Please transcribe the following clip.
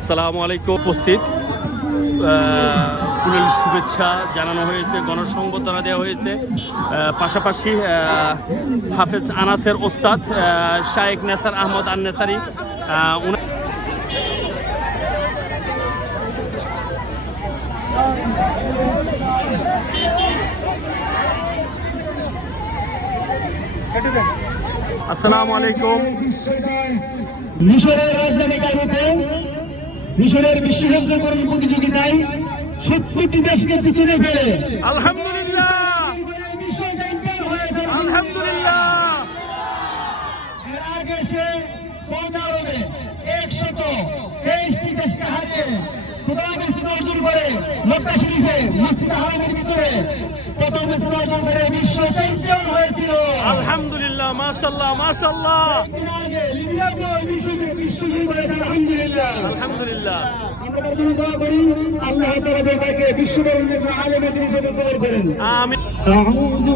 আসসালামু আলাইকুম। উপস্থিত ফুলের শুভেচ্ছা জানানো হয়েছে গণসংবর্ধনা দেওয়া হয়েছে। পাশাপাশি হাফেজ আনাসের ওস্তাদ শায়েক নেসার আহমদ আন নেসারি আসসালামু আলাইকুম। মিশরের রাজধানী কায়রোতে মিশরের বিশ্বযুদ্ধকরণ প্রতিযোগিতায় সত্তরটি দেশকে পিছনে ফেলে আলহামদুলিল্লাহ। এর আগে সে সৌদি আরবে একশত তেইশটি দেশকে হারিয়ে প্রথম স্থান অর্জন করে মক্কা শরীফে মসজিদ হারামের ভিতরে প্রথম স্থান অর্জন করে আলহামদুলিল্লাহ মাশাল্লাহ মাশাল্লাহ আলহামদুলিল্লাহ। আলহামদুলিল্লাহ আমরা প্রথমে দোয়া করেন আমিন আউযু